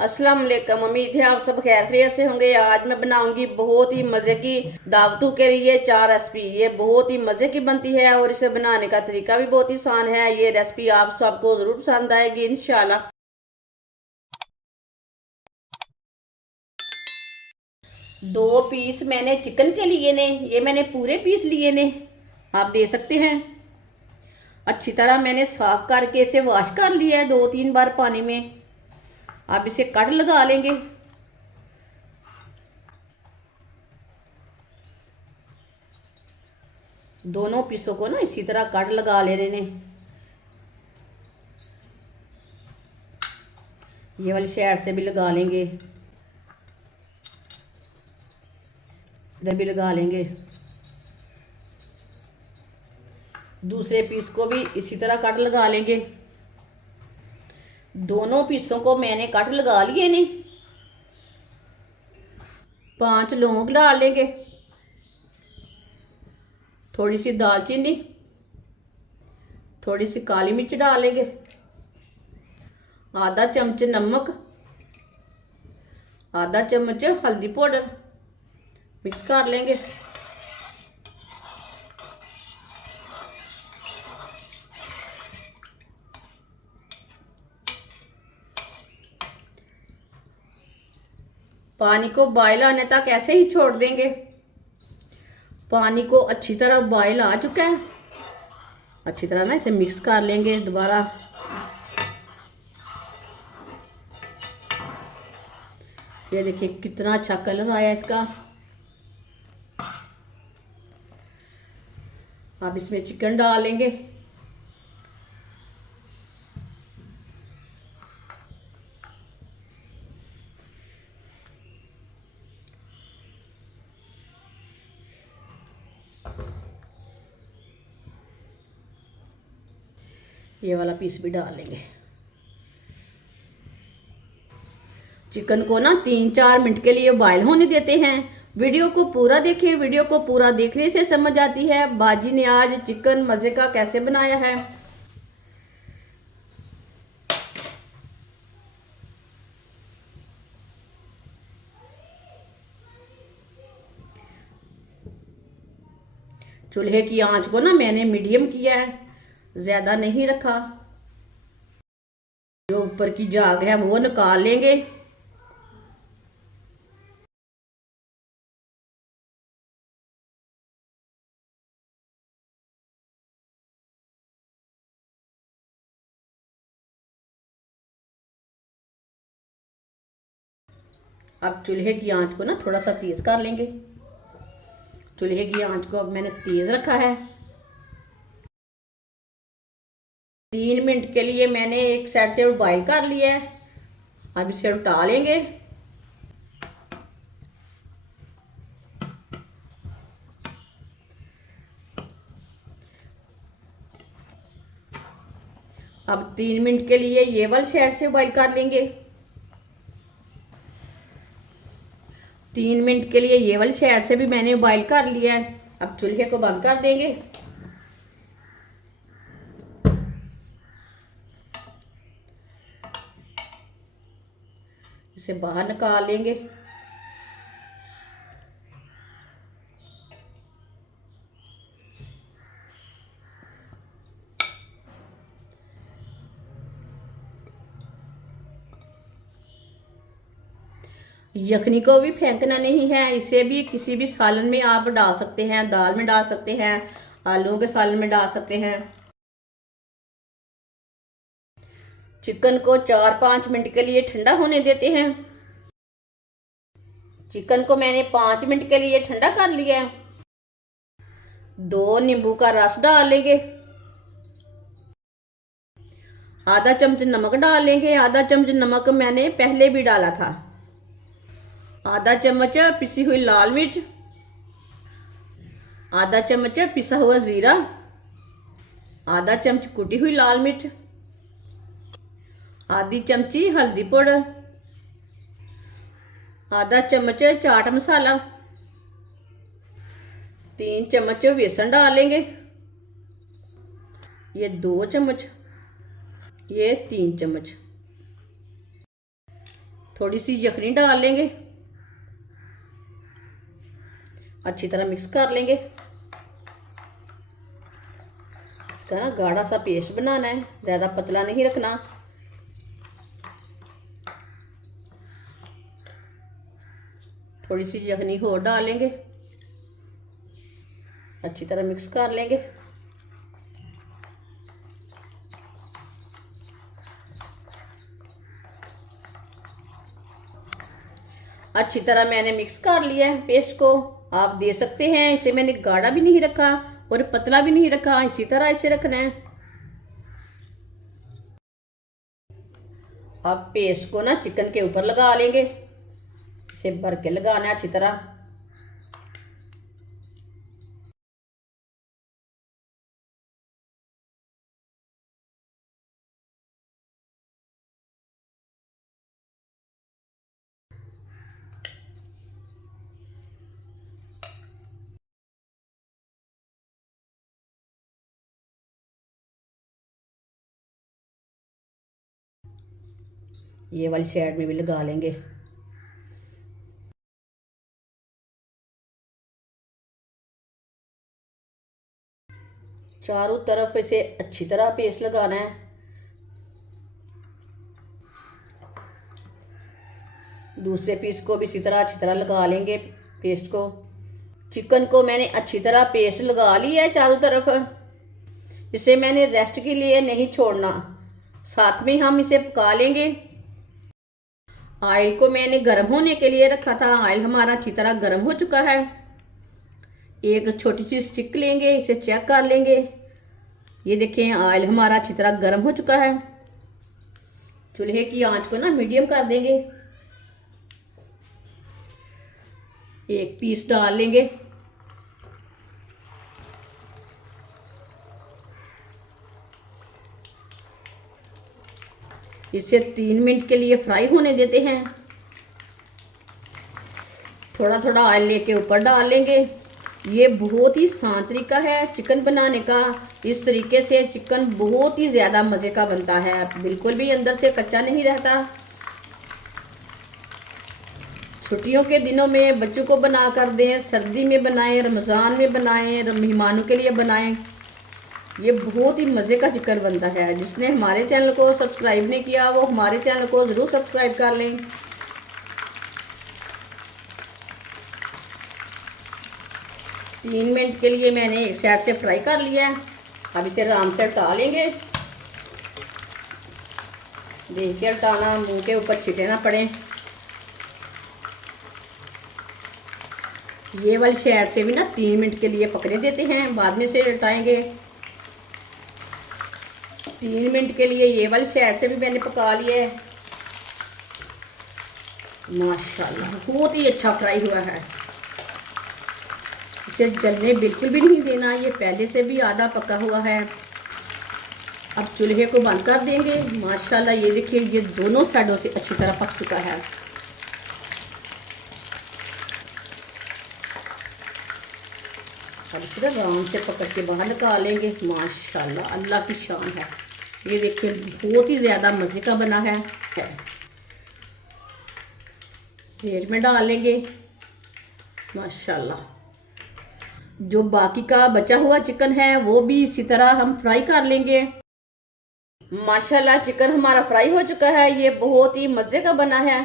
अस्सलाम वालेकुम। उम्मीद है आप सब खैर खैरियत से होंगे। आज मैं बनाऊंगी बहुत ही मज़े की दावतों के लिए 4 रेसिपी। ये बहुत ही मज़े की बनती है और इसे बनाने का तरीका भी बहुत ही आसान है। ये रेसिपी आप सबको ज़रूर पसंद आएगी इंशाल्लाह। 2 पीस मैंने चिकन के लिए ने, ये मैंने पूरे पीस लिए ने, आप दे सकते हैं। अच्छी तरह मैंने साफ करके इसे वॉश कर लिया है 2-3 बार पानी में। अब इसे कट लगा लेंगे। दोनों पीसों को ना इसी तरह कट लगा लेने ने। ये वाली साइड से भी लगा लेंगे, इधर भी लगा लेंगे। दूसरे पीस को भी इसी तरह कट लगा लेंगे। दोनों पीसों को मैंने कट लगा लिए ने। 5 लौंग डाल लेंगे, थोड़ी सी दालचीनी, थोड़ी सी काली मिर्च डालेंगे, आधा चम्मच नमक, आधा चम्मच हल्दी पाउडर, मिक्स कर लेंगे। पानी को बॉयल आने तक ऐसे ही छोड़ देंगे। पानी को अच्छी तरह बॉयल आ चुका है। अच्छी तरह ना इसे मिक्स कर लेंगे दोबारा। ये देखिए कितना अच्छा कलर आया इसका। अब इसमें चिकन डालेंगे। ये वाला पीस भी डाल लेंगे। चिकन को ना 3-4 मिनट के लिए बॉयल होने देते हैं। वीडियो को पूरा देखें। वीडियो को पूरा देखने से समझ आती है बाजी ने आज चिकन मज़े का कैसे बनाया है। चूल्हे की आंच को ना मैंने मीडियम किया है, ज़्यादा नहीं रखा। जो ऊपर की झाग है वो निकाल लेंगे। अब चूल्हे की आंच को ना थोड़ा सा तेज़ कर लेंगे। चूल्हे की आंच को अब मैंने तेज़ रखा है। 3 मिनट के लिए मैंने एक साइड से बॉईल कर लिया है। अब इसे उल्टा लेंगे। अब 3 मिनट के लिए ये वाली साइड से बॉईल कर लेंगे। 3 मिनट के लिए ये वाली साइड से भी मैंने बॉईल कर लिया है। अब चूल्हे को बंद कर देंगे। इसे बाहर निकाल लेंगे। यखनी को भी फेंकना नहीं है। इसे भी किसी भी सालन में आप डाल सकते हैं, दाल में डाल सकते हैं, आलूओं के सालन में डाल सकते हैं। चिकन को 4-5 मिनट के लिए ठंडा होने देते हैं। चिकन को मैंने 5 मिनट के लिए ठंडा कर लिया है। 2 नींबू का रस डाल लेंगे। आधा चम्मच नमक डाल लेंगे। आधा चम्मच नमक मैंने पहले भी डाला था। आधा चम्मच पिसी हुई लाल मिर्च, आधा चम्मच पिसा हुआ जीरा, आधा चम्मच कुटी हुई लाल मिर्च, आधी चमची हल्दी पाउडर, आधा चम्मच चाट मसाला, 3 चम्मच बेसन डाल लेंगे। ये 2 चम्मच, ये 3 चम्मच। थोड़ी सी यखनी डाल लेंगे, अच्छी तरह मिक्स कर लेंगे। इसका ना गाढ़ा सा पेस्ट बनाना है, ज़्यादा पतला नहीं रखना। थोड़ी सी यखनी और डालेंगे, अच्छी तरह मिक्स कर लेंगे। अच्छी तरह मैंने मिक्स कर लिया है पेस्ट को। आप दे सकते हैं, इसे मैंने गाढ़ा भी नहीं रखा और पतला भी नहीं रखा, इसी तरह इसे रखना है। अब पेस्ट को ना चिकन के ऊपर लगा लेंगे, इसे भर के लगाना है अच्छी तरह। ये वाली साइड में भी लगा लेंगे। चारों तरफ इसे अच्छी तरह पेस्ट लगाना है। दूसरे पीस को भी इसी तरह अच्छी तरह लगा लेंगे पेस्ट को। चिकन को मैंने अच्छी तरह पेस्ट लगा लिया है चारों तरफ। इसे मैंने रेस्ट के लिए नहीं छोड़ना, साथ में हम इसे पका लेंगे। ऑयल को मैंने गर्म होने के लिए रखा था, ऑयल हमारा अच्छी तरह गर्म हो चुका है। एक छोटी सी स्टिक लेंगे, इसे चेक कर लेंगे। ये देखें ऑयल हमारा अच्छी तरह गर्म हो चुका है। चूल्हे की आंच को ना मीडियम कर देंगे। एक पीस डाल लेंगे, इसे 3 मिनट के लिए फ्राई होने देते हैं। थोड़ा थोड़ा ऑयल लेके ऊपर डाल लेंगे। ये बहुत ही आसान तरीका है चिकन बनाने का। इस तरीके से चिकन बहुत ही ज़्यादा मज़े का बनता है, बिल्कुल भी अंदर से कच्चा नहीं रहता। छुट्टियों के दिनों में बच्चों को बना कर दें, सर्दी में बनाएं, रमज़ान में बनाएं, मेहमानों के लिए बनाएं। ये बहुत ही मज़े का चिकन बनता है। जिसने हमारे चैनल को सब्सक्राइब नहीं किया वो हमारे चैनल को ज़रूर सब्सक्राइब कर लें। तीन मिनट के लिए मैंने एक साइड से फ्राई कर लिया है। अब इसे आराम से हटा लेंगे। देखिए हटाना, मुंह के ऊपर छिटे ना पड़े। ये वाली साइड से भी ना 3 मिनट के लिए पकने देते हैं, बाद में से हटाएंगे। 3 मिनट के लिए ये वाली साइड से भी मैंने पका लिया है। माशाल्लाह बहुत ही अच्छा फ्राई हुआ है। इसे जलने बिल्कुल भी नहीं देना, ये पहले से भी आधा पका हुआ है। अब चूल्हे को बंद कर देंगे। माशाल्लाह ये देखिए ये दोनों साइडों से अच्छी तरह पक चुका है। अब इसे आराम से पकड़ के बाहर निकाल लेंगे। माशाल्लाह अल्लाह की शान है। ये देखिए बहुत ही ज़्यादा मज़े का बना है। प्लेट में डाल लेंगे। माशाल्लाह जो बाकी का बचा हुआ चिकन है वो भी इसी तरह हम फ्राई कर लेंगे। माशाल्लाह चिकन हमारा फ्राई हो चुका है। ये बहुत ही मज़े का बना है।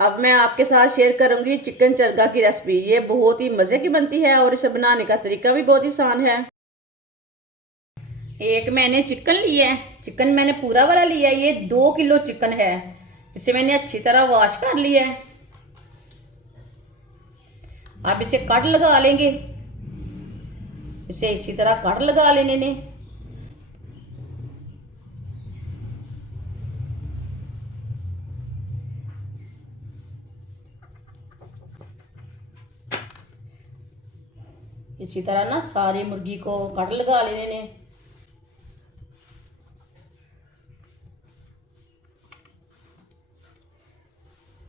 अब मैं आपके साथ शेयर करूंगी चिकन चरगा की रेसिपी। ये बहुत ही मज़े की बनती है और इसे बनाने का तरीका भी बहुत ही आसान है। एक मैंने चिकन लिया है, चिकन मैंने पूरा वाला लिया है। ये 2 किलो चिकन है। इसे मैंने अच्छी तरह वॉश कर लिया है। अब इसे कट लगा लेंगे। इसे इसी तरह कट लगा लेने ने। इसी तरह ना सारी मुर्गी को कट लगा लेने ने।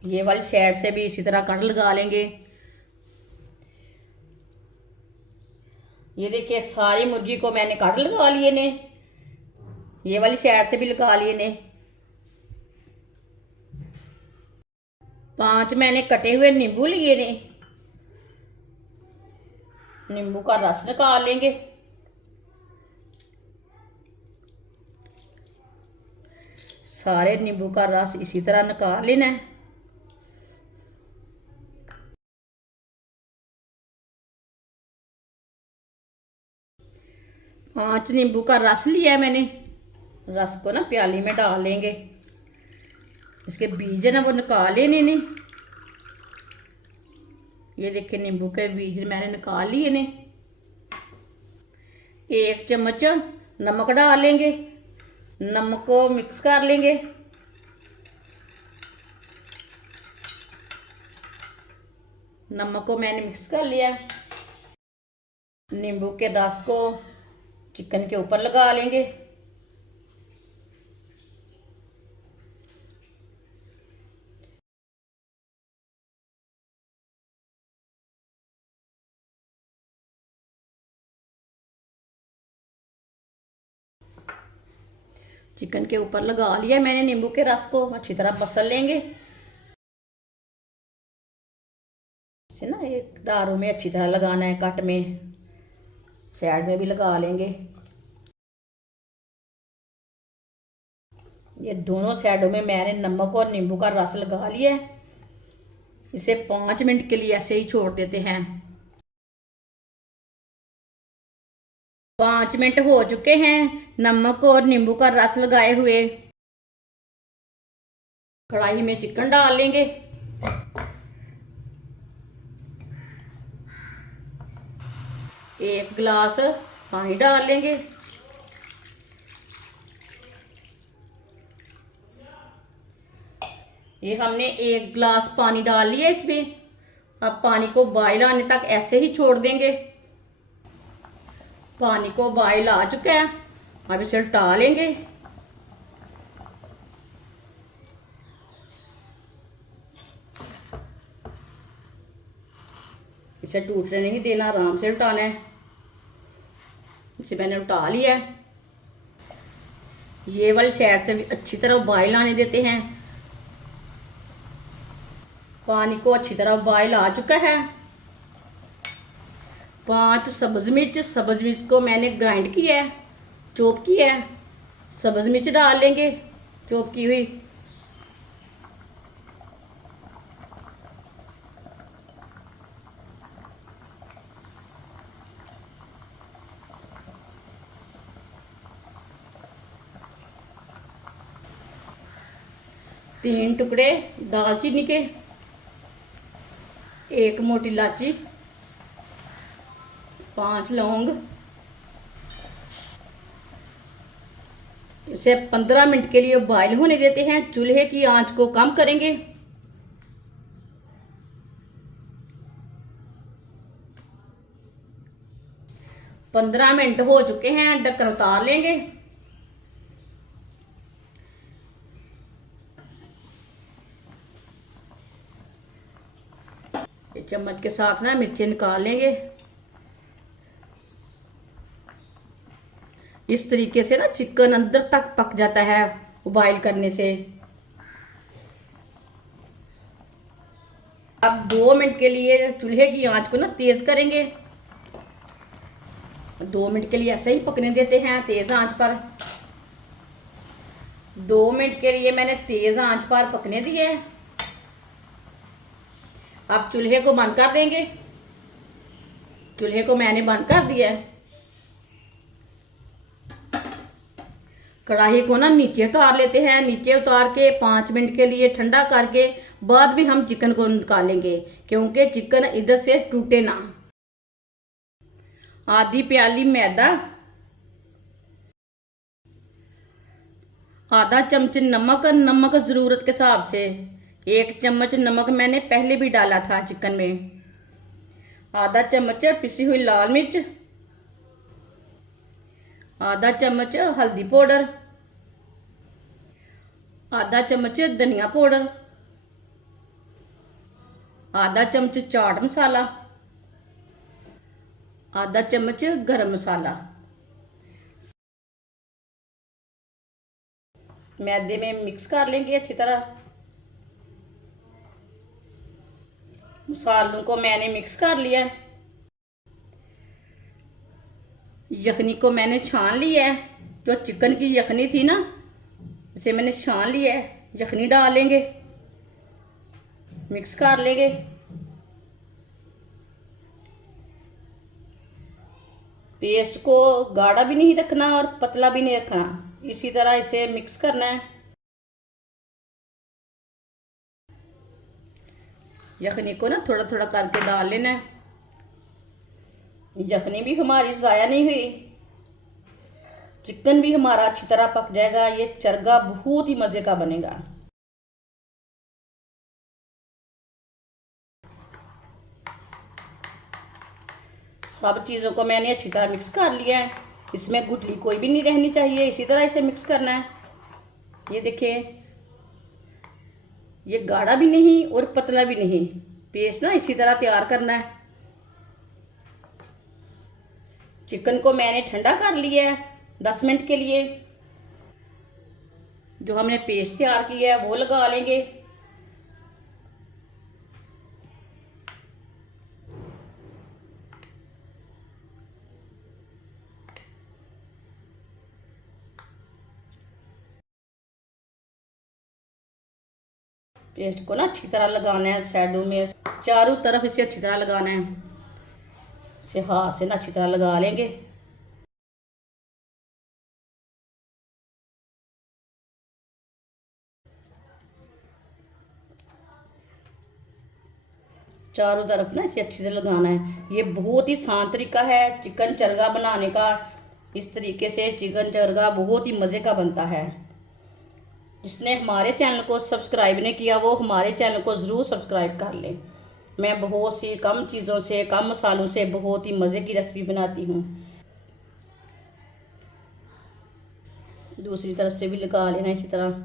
ये वाली साइड से भी इसी तरह कट लगा लेंगे। ये देखिए सारी मुर्गी को मैंने कट लगा लिए ने। ये वाली साइड से भी लगा लिए ने। 5 मैंने कटे हुए नींबू लिए ने, नींबू का रस निकाल लेंगे। सारे नींबू का रस इसी तरह निकाल लेना है। पांच नींबू का रस लिया है मैंने। रस को ना प्याली में डाल लेंगे। इसके बीज है ना वो निकाल लेने ने। ये देखिए नींबू के बीज मैंने निकाल लिए ने। 1 चम्मच नमक डाल लेंगे। नमक को मिक्स कर लेंगे। नमक को मैंने मिक्स कर लिया। नींबू के रस को चिकन के ऊपर लगा लेंगे। चिकन के ऊपर लगा लिया मैंने नींबू के रस को। अच्छी तरह मसल लेंगे। इसे ना एक डारों में अच्छी तरह लगाना है, कट में, साइड में भी लगा लेंगे। ये दोनों साइडों में मैंने नमक और नींबू का रस लगा लिया है। इसे 5 मिनट के लिए ऐसे ही छोड़ देते हैं। 5 मिनट हो चुके हैं नमक और नींबू का रस लगाए हुए। कढ़ाई में चिकन डाल लेंगे। एक गिलास पानी डाल लेंगे। ये हमने 1 गिलास पानी डाल लिया इसमें। अब पानी को बॉयल आने तक ऐसे ही छोड़ देंगे। पानी को बॉयल आ चुका है। अब इसे उल्टा लेंगे। इसे टूटने नहीं देना, आराम से उल्टाना है। इसे मैंने उल्टा लिया है। ये वाली साइड से भी अच्छी तरह बॉयल आने देते हैं। पानी को अच्छी तरह बॉयल आ चुका है। 5 सब्ज मिर्च को मैंने ग्राइंड किया है, चॉप किया है। सब्ज मिर्च डाल लेंगे, चॉप की हुई। तीन टुकड़े दालचीनी के, 1 मोटी इलायची, 5 लौंग। इसे 15 मिनट के लिए बॉयल होने देते हैं। चूल्हे की आंच को कम करेंगे। 15 मिनट हो चुके हैं। ढक्कन उतार लेंगे। चम्मच के साथ ना मिर्ची निकाल लेंगे। इस तरीके से ना चिकन अंदर तक पक जाता है बॉईल करने से। अब 2 मिनट के लिए चूल्हे की आंच को ना तेज करेंगे। 2 मिनट के लिए ऐसे ही पकने देते हैं तेज आंच पर। 2 मिनट के लिए मैंने तेज आंच पर पकने दिए। अब चूल्हे को बंद कर देंगे। चूल्हे को मैंने बंद कर दिया है। कढ़ाई को ना नीचे उतार लेते हैं। नीचे उतार के 5 मिनट के लिए ठंडा करके बाद में हम चिकन को निकालेंगे, क्योंकि चिकन इधर से टूटे ना। आधी प्याली मैदा, आधा चम्मच नमक, नमक ज़रूरत के हिसाब से। 1 चम्मच नमक मैंने पहले भी डाला था चिकन में। आधा चम्मच पिसी हुई लाल मिर्च, आधा चम्मच हल्दी पाउडर, आधा चम्मच धनिया पाउडर, आधा चम्मच चाट मसाला, आधा चम्मच गरम मसाला। मैदे में मिक्स कर लेंगे अच्छी तरह। मसालों को मैंने मिक्स कर लिया है। यखनी को मैंने छान लिया है। जो चिकन की यखनी थी ना, इसे मैंने छान लिया है। यखनी डालेंगे, मिक्स कर लेंगे। पेस्ट को गाढ़ा भी नहीं रखना और पतला भी नहीं रखना, इसी तरह इसे मिक्स करना है। यखनी को ना थोड़ा थोड़ा करके डाल लेना है। यखनी भी हमारी ज़ाया नहीं हुई, चिकन भी हमारा अच्छी तरह पक जाएगा। ये चरगा बहुत ही मज़े का बनेगा। सब चीज़ों को मैंने अच्छी तरह मिक्स कर लिया है। इसमें गुठली कोई भी नहीं रहनी चाहिए, इसी तरह इसे मिक्स करना है। ये देखिए, ये गाढ़ा भी नहीं और पतला भी नहीं, पेस्ट ना इसी तरह तैयार करना है। चिकन को मैंने ठंडा कर लिया है 10 मिनट के लिए। जो हमने पेस्ट तैयार किया है वो लगा लेंगे। पेस्ट को ना अच्छी तरह लगाना है, साइडों में चारों तरफ इसे अच्छी तरह लगाना है। इसे हाथ से ना अच्छी तरह लगा लेंगे। चारों तरफ ना इसे अच्छे से लगाना है। ये बहुत ही आसान तरीका है चिकन चरगा बनाने का। इस तरीके से चिकन चरगा बहुत ही मज़े का बनता है। जिसने हमारे चैनल को सब्सक्राइब नहीं किया वो हमारे चैनल को ज़रूर सब्सक्राइब कर लें। मैं बहुत सी कम चीज़ों से, कम मसालों से बहुत ही मज़े की रेसिपी बनाती हूँ। दूसरी तरफ से भी लगा लेना इसी तरह।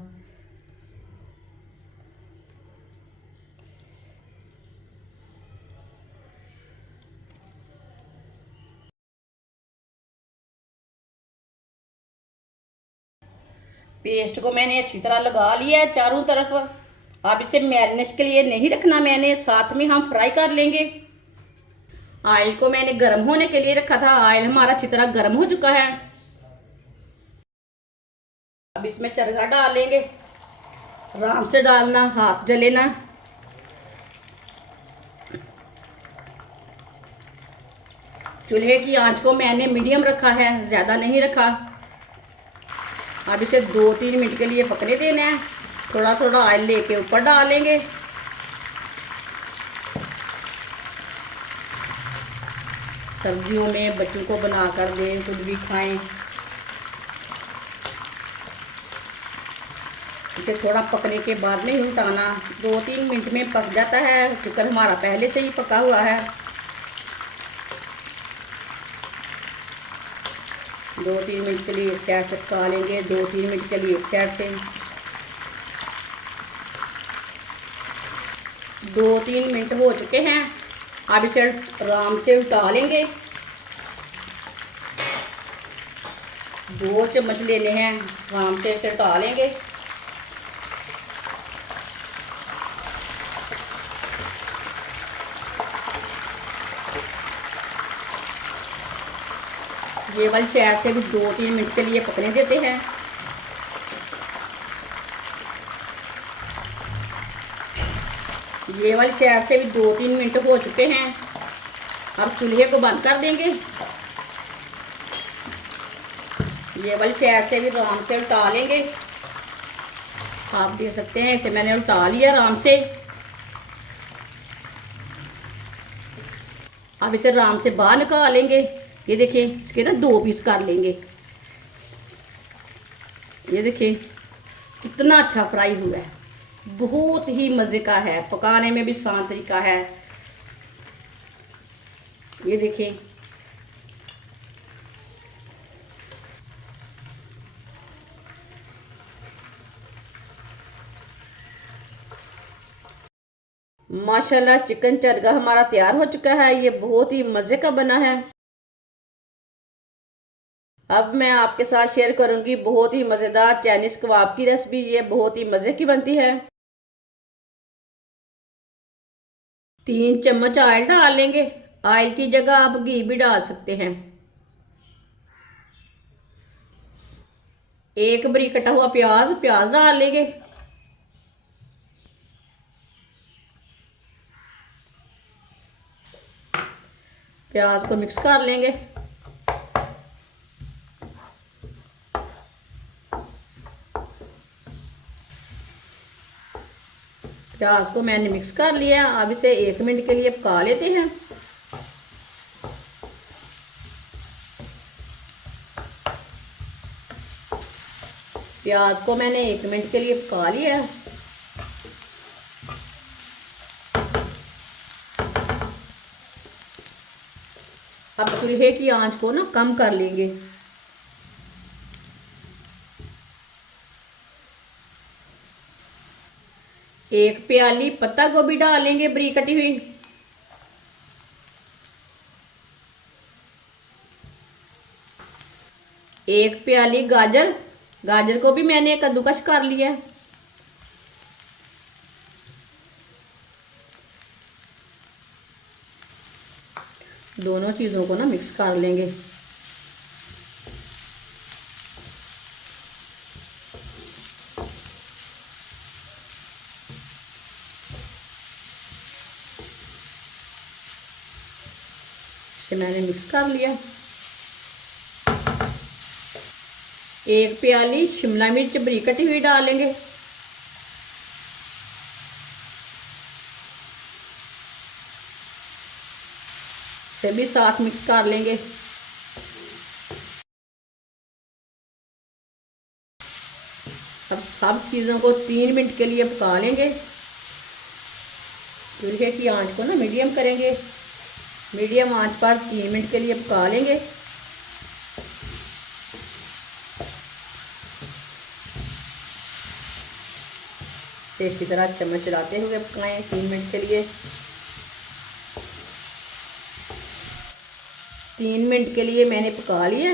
पेस्ट को मैंने अच्छी तरह लगा लिया है चारों तरफ। अब इसे मैरिनेट के लिए नहीं रखना, मैंने साथ में हम फ्राई कर लेंगे। ऑयल को मैंने गर्म होने के लिए रखा था। ऑयल हमारा अच्छी तरह गर्म हो चुका है। अब इसमें चरगा डालेंगे। आराम से डालना, हाथ जले ना। चूल्हे की आंच को मैंने मीडियम रखा है, ज़्यादा नहीं रखा। अब इसे 2-3 मिनट के लिए पकने देना है। थोड़ा थोड़ा ऑयल लेके ऊपर डालेंगे। सर्दियों में बच्चों को बना कर दें, खुद भी खाएं। इसे थोड़ा पकने के बाद में ही उठाना। 2-3 मिनट में पक जाता है। चिकन हमारा पहले से ही पका हुआ है। 2-3 मिनट के लिए एक साइड से पका लेंगे, 2-3 मिनट के लिए एक साइड से। 2-3 मिनट हो चुके हैं। अब इसे आराम से उल्टा लेंगे। 2 चम्मच लेने हैं, आराम से इसे उल्टा लेंगे। ये वाली साइड से भी 2-3 मिनट के लिए पकने देते हैं। ये वाली साइड से भी 2-3 मिनट हो चुके हैं। अब चूल्हे को बंद कर देंगे। ये वाली साइड से भी आराम से उल्टा लेंगे। आप देख सकते हैं इसे मैंने उल्टा लिया आराम से। अब इसे आराम से बाहर निकालेंगे। ये देखिए, इसके ना 2 पीस कर लेंगे। ये देखिए कितना अच्छा फ्राई हुआ है। बहुत ही मज़े का है, पकाने में भी आसान तरीका है। ये देखिए, माशाल्लाह चिकन चरगा हमारा तैयार हो चुका है। ये बहुत ही मज़े का बना है। अब मैं आपके साथ शेयर करूंगी बहुत ही मज़ेदार चाइनीज़ कबाब की रेसिपी। ये बहुत ही मज़े की बनती है। 3 चम्मच ऑयल डाल लेंगे। ऑयल की जगह आप घी भी डाल सकते हैं। एक बारीक कटा हुआ प्याज प्याज डाल लेंगे। प्याज को मिक्स कर लेंगे। प्याज को मैंने मिक्स कर लिया। अब इसे 1 मिनट के लिए पका लेते हैं। प्याज को मैंने 1 मिनट के लिए पका लिया। अब चूल्हे की आंच को ना कम कर लेंगे। एक प्याली पत्ता गोभी डालेंगे बारीक कटी हुई। एक प्याली गाजर, गाजर को भी मैंने कद्दूकस कर लिया। दोनों चीज़ों को ना मिक्स कर लेंगे। इसे मैंने मिक्स कर लिया। एक प्याली शिमला मिर्च बारीक कटी हुई डालेंगे। इसे भी साथ मिक्स कर लेंगे। अब सब चीज़ों को 3 मिनट के लिए पका लेंगे। चूल्हे की आंच को ना मीडियम करेंगे। मीडियम आंच पर 3 मिनट के लिए पका लेंगे। इसे इसी तरह चम्मच चलाते हुए पकाएं 3 मिनट के लिए। 3 मिनट के लिए मैंने पका लिया।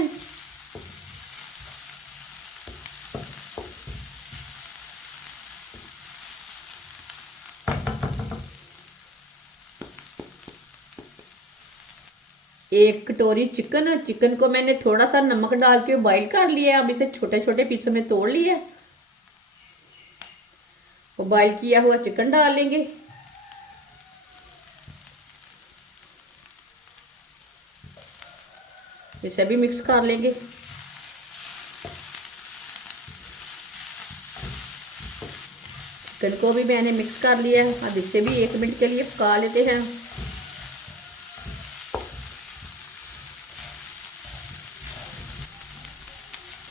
एक कटोरी चिकन, चिकन को मैंने थोड़ा सा नमक डाल के बॉईल कर लिया। अब इसे छोटे छोटे पीसों में तोड़ लिया। वो बॉईल किया हुआ चिकन डाल लेंगे। इसे भी मिक्स कर लेंगे। चिकन को भी मैंने मिक्स कर लिया है। अब इसे भी 1 मिनट के लिए पका लेते हैं।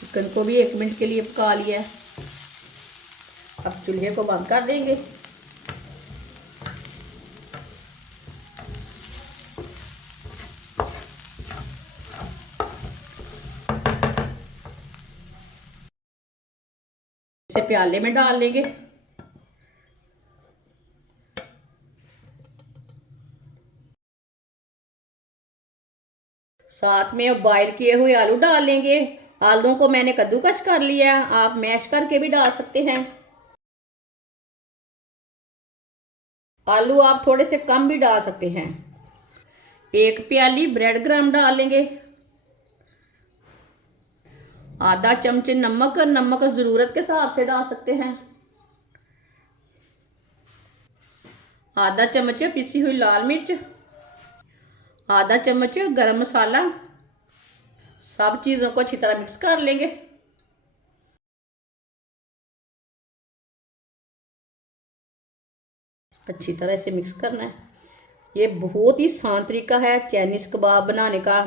चिकन को भी 1 मिनट के लिए पका लिया है। अब चूल्हे को बंद कर देंगे। इसे प्याले में डाल लेंगे। साथ में बॉईल किए हुए आलू डाल लेंगे। आलूओं को मैंने कद्दूकस कर लिया। आप मैश करके भी डाल सकते हैं। आलू आप थोड़े से कम भी डाल सकते हैं। एक प्याली ब्रेड क्रम्ब डाल लेंगे। आधा चमचे नमक, नमक ज़रूरत के हिसाब से डाल सकते हैं। आधा चम्मच पिसी हुई लाल मिर्च। आधा चम्मच गरम मसाला। सब चीज़ों को अच्छी तरह मिक्स कर लेंगे। अच्छी तरह से मिक्स करना है। ये बहुत ही आसान तरीका है चाइनीज़ कबाब बनाने का।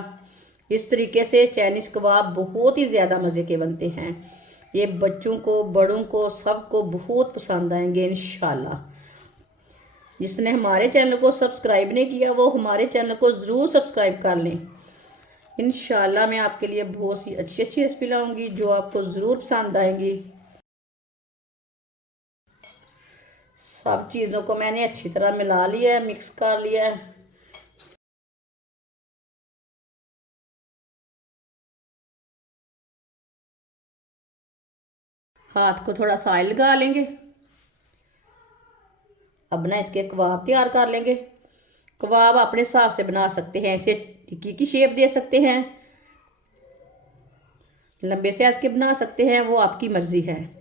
इस तरीके से चाइनीज़ कबाब बहुत ही ज़्यादा मज़े के बनते हैं। ये बच्चों को, बड़ों को, सबको बहुत पसंद आएंगे इंशाल्लाह। जिसने हमारे चैनल को सब्सक्राइब नहीं किया वो हमारे चैनल को ज़रूर सब्सक्राइब कर लें। इंशाल्लाह मैं आपके लिए बहुत सी अच्छी अच्छी रेसिपी लाऊंगी जो आपको ज़रूर पसंद आएंगी। सब चीज़ों को मैंने अच्छी तरह मिला लिया है, मिक्स कर लिया है। हाथ को थोड़ा सा ऑयल लगा लेंगे। अब ना इसके कबाब तैयार कर लेंगे। कबाब अपने हिसाब से बना सकते हैं, इसे टिक्की की शेप दे सकते हैं, लंबे साइज के बना सकते हैं, वो आपकी मर्जी है।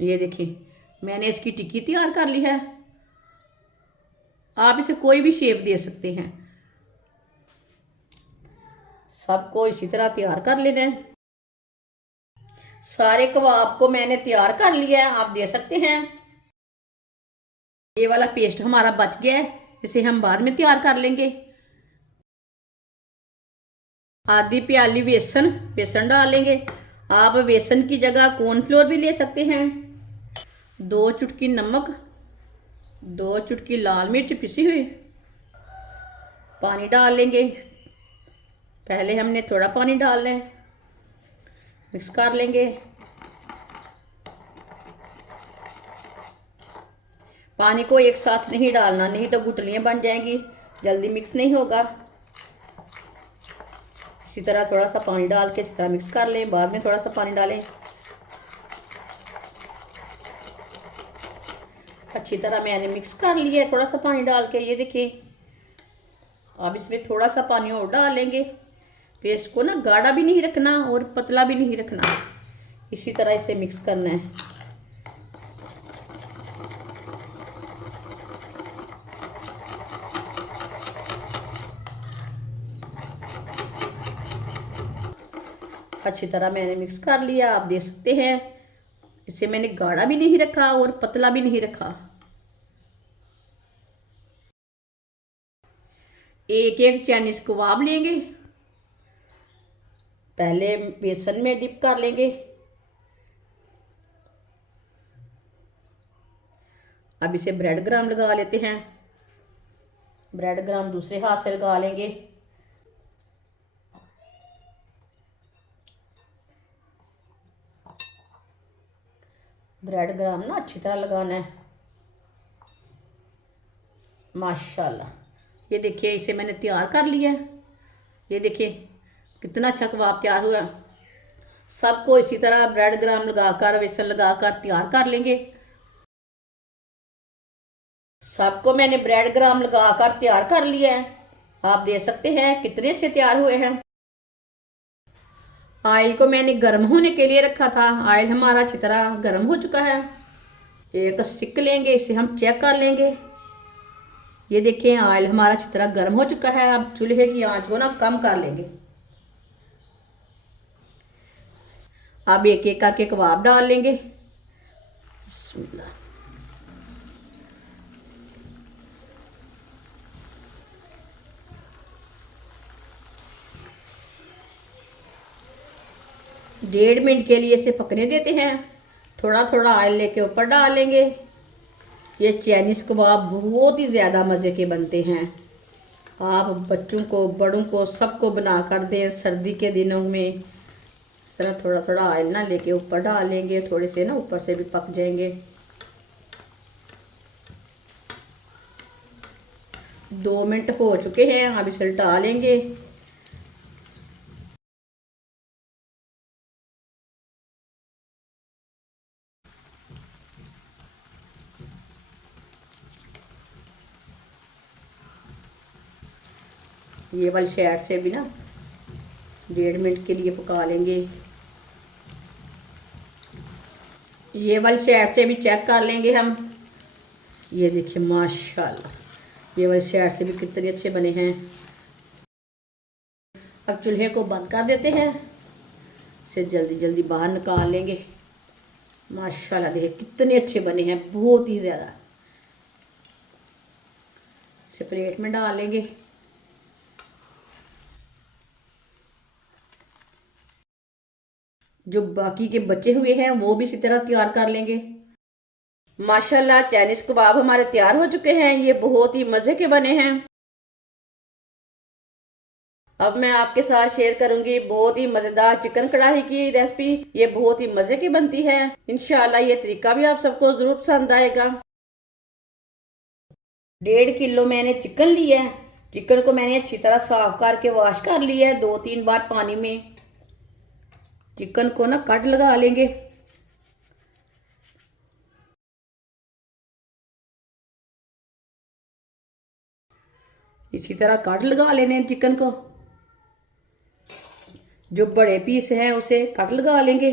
ये देखिए मैंने इसकी टिक्की तैयार कर ली है। आप इसे कोई भी शेप दे सकते हैं। सबको इसी तरह तैयार कर लेना है। सारे कबाब को मैंने तैयार कर लिया है, आप दे सकते हैं। ये वाला पेस्ट हमारा बच गया है, इसे हम बाद में तैयार कर लेंगे। आधी प्याली बेसन बेसन डालेंगे। आप बेसन की जगह कॉर्नफ्लोर भी ले सकते हैं। 2 चुटकी नमक, 2 चुटकी लाल मिर्च पिसी हुई, पानी डाल लेंगे। पहले हमने थोड़ा पानी डालना है, मिक्स कर लेंगे। पानी को एक साथ नहीं डालना, नहीं तो गुठलियाँ बन जाएंगी, जल्दी मिक्स नहीं होगा। इसी तरह थोड़ा सा पानी डाल के अच्छी तरह मिक्स कर लें, बाद में थोड़ा सा पानी डालें। अच्छी तरह मैंने मिक्स कर लिया है थोड़ा सा पानी डाल के। ये देखिए अब इसमें थोड़ा सा पानी और डाल लेंगे। पेस्ट को ना गाढ़ा भी नहीं रखना और पतला भी नहीं रखना, इसी तरह इसे मिक्स करना है। अच्छी तरह मैंने मिक्स कर लिया, आप देख सकते हैं। इसे मैंने गाढ़ा भी नहीं रखा और पतला भी नहीं रखा। एक एक चाइनीज कबाब लेंगे, पहले बेसन में डिप कर लेंगे। अब इसे ब्रेड ग्राम लगा लेते हैं। ब्रेड ग्राम दूसरे हाथ से लगा लेंगे। ब्रेड ग्राम ना अच्छी तरह लगाना है। माशाल्लाह, ये देखिए इसे मैंने तैयार कर लिया है। ये देखिए कितना अच्छा कबाब तैयार हुआ। सबको इसी तरह ब्रेड ग्राम लगाकर बेसन लगाकर तैयार कर लेंगे। सबको मैंने ब्रेड ग्राम लगाकर तैयार कर लिया है। आप देख सकते हैं कितने अच्छे तैयार हुए हैं। ऑयल को मैंने गर्म होने के लिए रखा था। ऑयल हमारा अच्छी तरह गर्म हो चुका है। एक स्टिक लेंगे, इसे हम चेक कर लेंगे। ये देखिए ऑयल हमारा अच्छी तरह गर्म हो चुका है। अब चूल्हे की आंच को ना कम कर लेंगे। अब एक एक करके कबाब डाल लेंगे। बिस्मिल्लाह। डेढ़ मिनट के लिए इसे पकने देते हैं। थोड़ा थोड़ा ऑयल लेके ऊपर डालेंगे। ये चाइनीज़ कबाब बहुत ही ज़्यादा मज़े के बनते हैं। आप बच्चों को बड़ों को सबको बना कर दें सर्दी के दिनों में। इस तरह थोड़ा थोड़ा ऑयल ना लेके ऊपर डालेंगे, थोड़े से ना ऊपर से भी पक जाएंगे। 2 मिनट हो चुके हैं, अब इसे उल्टा लेंगे। ये वाली साइड से भी ना 1.5 मिनट के लिए पका लेंगे। ये वाली साइड से भी चेक कर लेंगे हम। ये देखिए माशाल्लाह, ये वाली साइड से भी कितने अच्छे बने हैं। अब चूल्हे को बंद कर देते हैं, इसे जल्दी जल्दी बाहर निकाल लेंगे। माशाल्लाह देखिए कितने अच्छे बने हैं, बहुत ही ज़्यादा। इसे प्लेट में डाल लेंगे। जो बाकी के बचे हुए हैं वो भी इसी तरह तैयार कर लेंगे। माशाल्लाह चाइनीज़ कबाब हमारे तैयार हो चुके हैं। ये बहुत ही मज़े के बने हैं। अब मैं आपके साथ शेयर करूंगी बहुत ही मज़ेदार चिकन कढ़ाई की रेसिपी। ये बहुत ही मज़े की बनती है। इंशाल्लाह ये तरीका भी आप सबको ज़रूर पसंद आएगा। 1.5 किलो मैंने चिकन लिया है। चिकन को मैंने अच्छी तरह साफ करके वॉश कर लिया है 2-3 बार पानी में। चिकन को ना कट लगा लेंगे। इसी तरह कट लगा लेने चिकन को। जो बड़े पीस हैं उसे कट लगा लेंगे।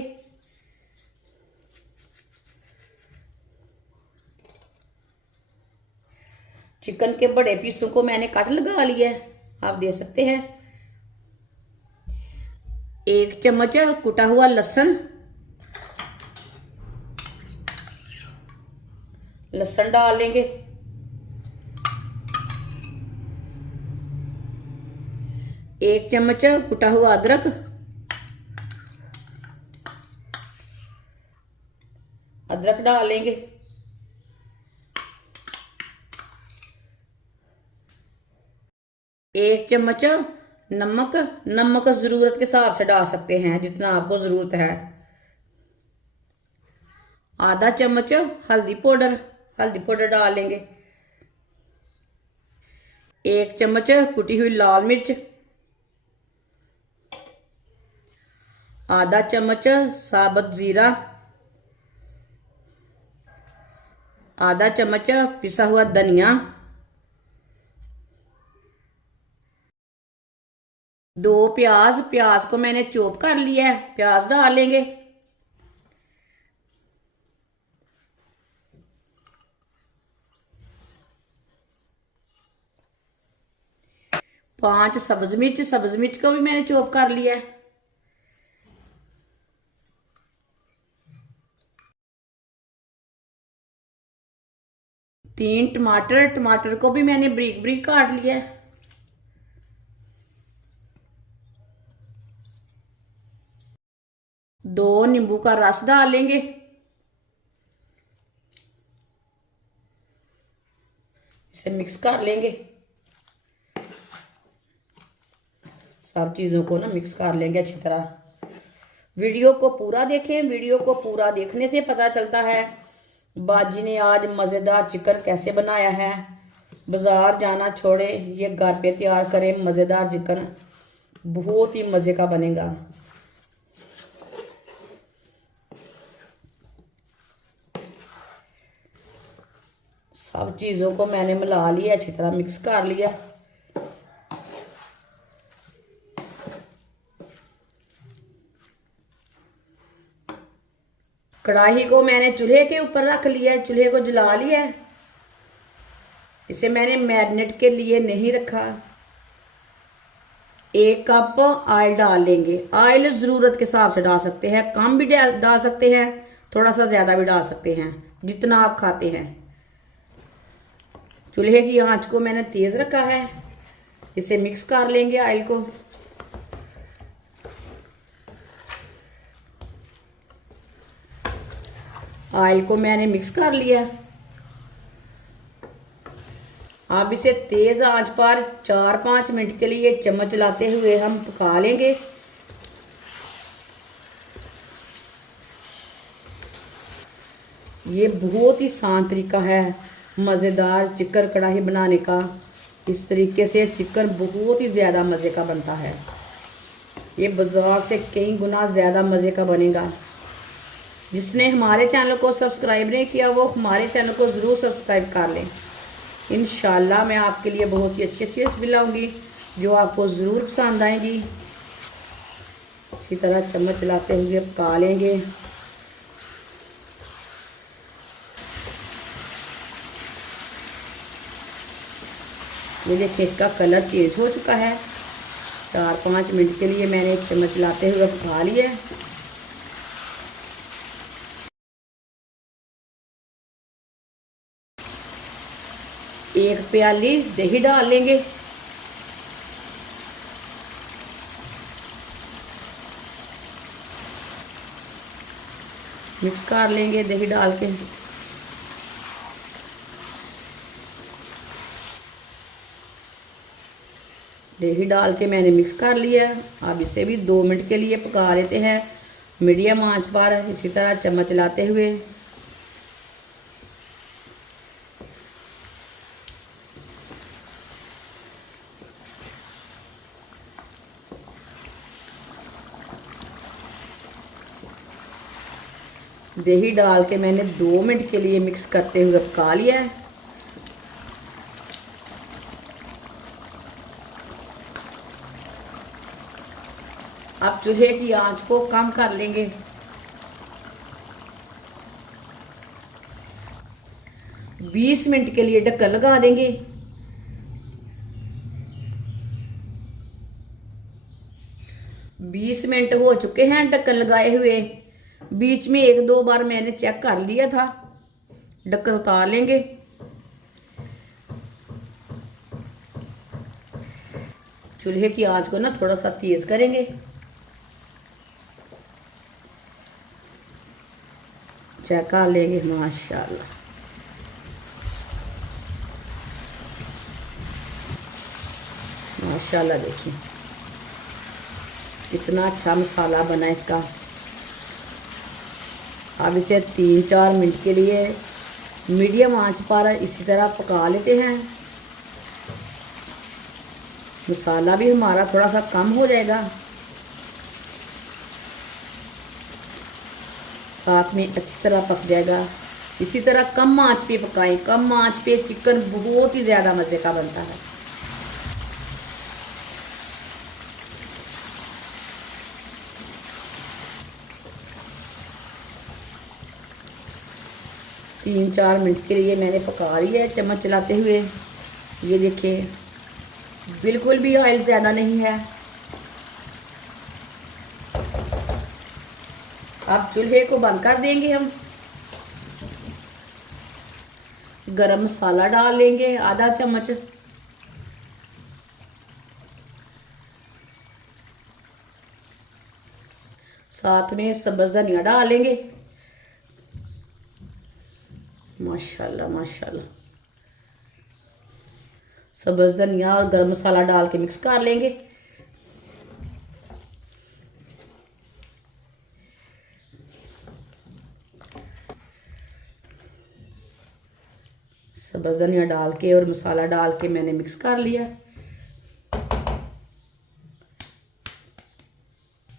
चिकन के बड़े पीसों को मैंने कट लगा लिया है, आप देख सकते हैं। 1 चम्मच कुटा हुआ लहसुन, लहसुन डाल लेंगे। 1 चम्मच कुटा हुआ अदरक, अदरक डाल लेंगे। 1 चम्मच नमक, नमक ज़रूरत के हिसाब से डाल सकते हैं जितना आपको ज़रूरत है। आधा चम्मच हल्दी पाउडर डाल लेंगे। 1 चम्मच कुटी हुई लाल मिर्च, आधा चम्मच साबुत जीरा, आधा चम्मच पिसा हुआ धनिया, 2 प्याज, प्याज को मैंने चॉप कर लिया है, प्याज डाल लेंगे। 5 सब्ज मिर्च को भी मैंने चॉप कर लिया है। 3 टमाटर, टमाटर को भी मैंने ब्रीक ब्रीक काट लिया है। 2 नींबू का रस डाल लेंगे। इसे मिक्स कर लेंगे। सब चीज़ों को ना मिक्स कर लेंगे अच्छी तरह। वीडियो को पूरा देखें, वीडियो को पूरा देखने से पता चलता है बाजी ने आज मज़ेदार चिकन कैसे बनाया है। बाज़ार जाना छोड़े, ये घर पे तैयार करें मज़ेदार चिकन, बहुत ही मज़े का बनेगा। सब चीज़ों को मैंने मिला लिया, अच्छी तरह मिक्स कर लिया। कढ़ाई को मैंने चूल्हे के ऊपर रख लिया है, चूल्हे को जला लिया है। इसे मैंने मैरिनेट के लिए नहीं रखा। 1 कप ऑयल डाल लेंगे। ऑयल ज़रूरत के हिसाब से डाल सकते हैं, कम भी डाल सकते हैं, थोड़ा सा ज़्यादा भी डाल सकते हैं, जितना आप खाते हैं। चूल्हे की आंच को मैंने तेज़ रखा है। इसे मिक्स कर लेंगे ऑयल को। ऑयल को मैंने मिक्स कर लिया। अब इसे तेज़ आंच पर 4-5 मिनट के लिए चम्मच चलाते हुए हम पका लेंगे। ये बहुत ही आसान तरीका है मज़ेदार चिकन कढ़ाई बनाने का। इस तरीके से चिकन बहुत ही ज़्यादा मज़े का बनता है। ये बाज़ार से कई गुना ज़्यादा मज़े का बनेगा। जिसने हमारे चैनल को सब्सक्राइब नहीं किया वो हमारे चैनल को ज़रूर सब्सक्राइब कर लें। इंशाल्लाह मैं आपके लिए बहुत सी अच्छी अच्छी रेसिपी लाऊंगी जो आपको ज़रूर पसंद आएंगी। इसी तरह चम्मच चलाते हुए पका लेंगे। ये देखिए इसका कलर चेंज हो चुका है। 4-5 मिनट के लिए मैंने एक चम्मच चलाते हुए पका लिया है। एक प्याली दही डाल लेंगे। मिक्स कर लेंगे दही डाल के। दही डाल के मैंने मिक्स कर लिया। अब इसे भी 2 मिनट के लिए पका लेते हैं मीडियम आंच पर। इसी तरह चम्मच चलाते हुए। दही डाल के मैंने 2 मिनट के लिए मिक्स करते हुए पका लिया है। अब चूल्हे की आंच को कम कर लेंगे। बीस मिनट के लिए ढक्कन लगा देंगे। बीस मिनट हो चुके हैं ढक्कन लगाए हुए। बीच में 1-2 बार मैंने चेक कर लिया था। ढक्कन उतार लेंगे। चूल्हे की आंच को ना थोड़ा सा तेज करेंगे। चेक कर लेंगे। माशाल्लाह, माशाल्लाह, देखिए कितना अच्छा मसाला बना इसका। अब इसे 3-4 मिनट के लिए मीडियम आंच पर इसी तरह पका लेते हैं। मसाला भी हमारा थोड़ा सा कम हो जाएगा, साथ में अच्छी तरह पक जाएगा। इसी तरह कम आंच पे पकाएं। कम आंच पे चिकन बहुत ही ज़्यादा मज़े का बनता है। तीन चार मिनट के लिए मैंने पका लिया है चम्मच चलाते हुए। ये देखिए बिल्कुल भी ऑयल ज़्यादा नहीं है। अब चूल्हे को बंद कर देंगे। हम गरम मसाला डाल लेंगे आधा चम्मच। साथ में सब्ज़ धनिया डाल लेंगे। माशाल्लाह, माशाल्लाह। सब्ज़ धनिया और गरम मसाला डाल के मिक्स कर लेंगे। सब्ज़ धनिया डाल के और मसाला डाल के मैंने मिक्स कर लिया।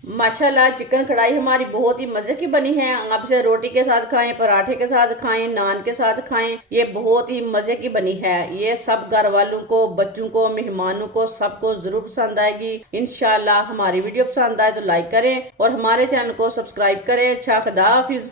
माशाल्लाह, चिकन कढ़ाई हमारी बहुत ही मज़े की बनी है। आप इसे रोटी के साथ खाएं, पराठे के साथ खाएं, नान के साथ खाएं। ये बहुत ही मज़े की बनी है। ये सब घर वालों को, बच्चों को, मेहमानों को, सबको ज़रूर पसंद आएगी इंशाल्लाह। हमारी वीडियो पसंद आए तो लाइक करें और हमारे चैनल को सब्सक्राइब करें। अच्छा, खुदा हाफिज़।